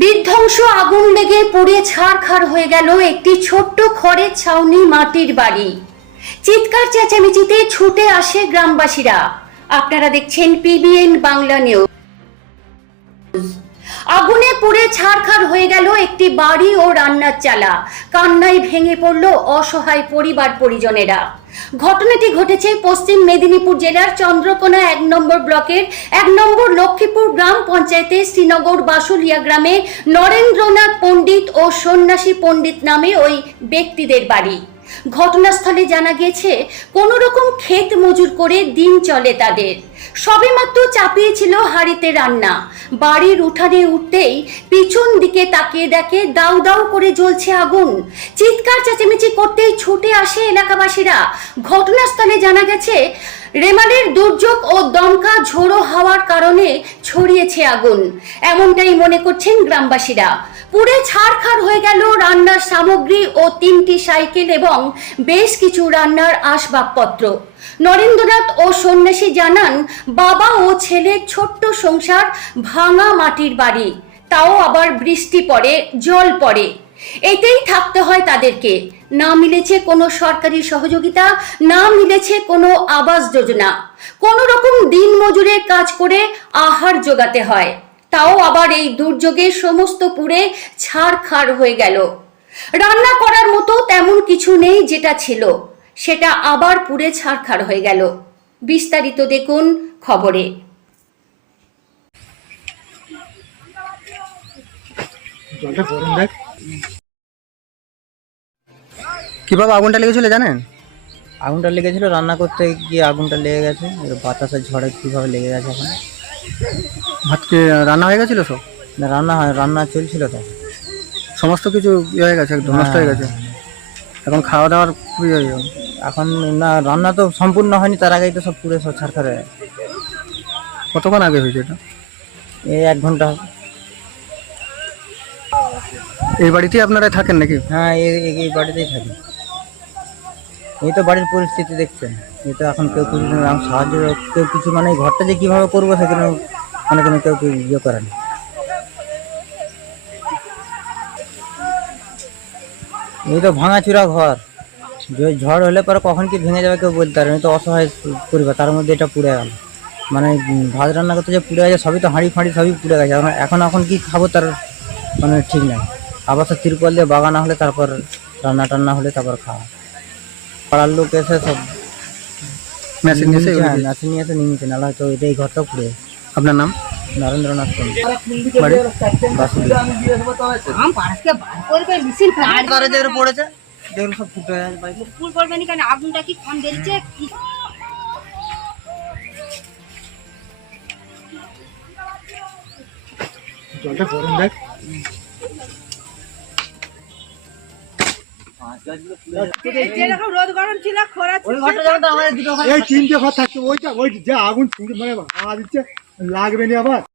বিধ্বংস আগুন লেগে পুড়ে ছাড়খাড় হয়ে গেল একটি ছোট্ট খড়ের ছাউনি মাটির বাড়ি। চিৎকার চেঁচামেচিতে ছুটে আসে গ্রামবাসীরা। আপনারা দেখছেন পিবিএন বাংলা নিউজ আগুনে পুড়ে ছাড়খাড় হয়ে গেল একটি বাড়ি ও রান্নার চালা। কান্নায় ভেঙে পড়ল অসহায় পরিবার পরিজনেরা। ঘটনাটি ঘটেছে পশ্চিম মেদিনীপুর জেলার চন্দ্রকোনা এক নম্বর ব্লকের এক নম্বর লক্ষ্মীপুর গ্রাম পঞ্চায়েতের শ্রীনগর বাসুলিয়া গ্রামে নরেন্দ্রনাথ পণ্ডিত ও সন্ন্যাসী পণ্ডিত নামে ওই ব্যক্তিদের বাড়ি। ঘটনাস্থলে জানা গিয়েছে, কোনো রকম ক্ষেত মজুর করে দিন চলে তাদের। সবেমাত্র চাপিয়েছিল হাড়িতে রান্না। বাড়ির উঠানে উঠতেই পিছন দিকে তাকিয়ে দেখে দাউ দাউ করে জ্বলছে আগুন। চিৎকার, চেঁচামেচি করতেই ছুটে আসে এলাকাবাসীরা। ঘটনাস্থলে জানা গেছে রেমালের দুর্যোগ ও দমকা ঝোড়ো হাওয়ার কারণে ছড়িয়েছে আগুন। এমনটাই মনে করছেন গ্রামবাসীরা। পুড়ে ছাড়খাড় হয়ে গেল রান্নার সামগ্রী ও তিনটি সাইকেল এবং বেশ কিছু রান্নার আসবাবপত্র। নরেন্দ্রনাথ ও সন্ন্যাসী জানান, বাবা ও ছেলের ছোট্ট সংসার ভাঙা মাটির বাড়ি। তাও আবার বৃষ্টি পড়ে, জল পড়ে। এতেই থাকতে হয় তাদেরকে। না মিলেছে কোনো সরকারি সহযোগিতা, না মিলেছে কোনো আবাস যোজনা। কোনো রকম দিন মজুরের কাজ করে আহার জোগাতে হয়। তাও আবার এই দুর্যোগে সমস্ত পুড়ে ছাড়খাড় হয়ে গেল। রান্না করার মতো তেমন কিছু নেই যেটা ছিল। সেটা আবার পুড়ে ছাড়খাড় হয়ে গেল। বিস্তারিত দেখুন খবরে। জলটা গরম দেখ। কীভাবে আগুনটা লেগেছিল জানেন? আগুনটা লেগেছিল রান্না করতে গিয়ে আগুনটা লেগে গেছে। এবার বাতাসের ঝড়ে কীভাবে লেগে গেছে এখন। ভাত কি রান্না হয়ে গেছিল সব? না রান্না হয় রান্না চলছিল তো। সমস্ত কিছু ইয়ে হয়ে গেছে একদম নষ্ট হয়ে গেছে। এখন খাওয়া দাওয়ার খুবই হয়ে। এখন না রান্না তো সম্পূর্ণ হয়নি তার আগেই তো সব পুড়ে সব ছাড়খাড়। কতক্ষণ আগে হয়েছে এটা? এই এক ঘণ্টা হবে। এই বাড়িতেই আপনারা থাকেন নাকি? হ্যাঁ এই বাড়িতেই থাকি। এই তো বাড়ির পরিস্থিতি দেখছেন। এই তো এখন কেউ কিছু সাহায্য, কেউ কিছু মানে ঘরটা যে কীভাবে করব সেখানে মানে কোনো কেউ ইয়ে করে না। এই তো ভাঙাচুরা ঘর। ঝড় হলে পরে কখন কি ভেঙে যাবে কেউ বলতে পারে। তো অসহায় পরিবার, তার মধ্যে এটা পুড়ে গেল। মানে ভাত রান্না করতে যে পুড়ে গেছে, সবই তো হাঁড়ি ফাঁড়ি সবই পুড়ে গেছে। এখন এখন কি খাব তার মানে ঠিক নাই। আবার তো তিরপল দিয়ে বাগানা হলে তারপর রান্না টান্না হলে তারপর খাওয়া পাড়ার লোক এসে সব মেশিন এসে হ্যাঁ, মেশিন নিয়ে এসে নিমছে নাহলে হয়তো এটা এই ঘরটা পুড়ে আপনার নাম? নরেন্দ্রনাথ বাড়ি? বাসুদেব আম পাড়াকে বার করবে মেশিন কাজ পড়েছে যেগুলো সব ফুটে ফুল করবে নি কেন? আগুনটা কি কম বেরিয়েছে কি? জলটা গরম দেখ। এই তিনটে ঘর থাকছে ওইটা ওই যে আগুন মানে হাওয়া দিচ্ছে লাগবে না আবার।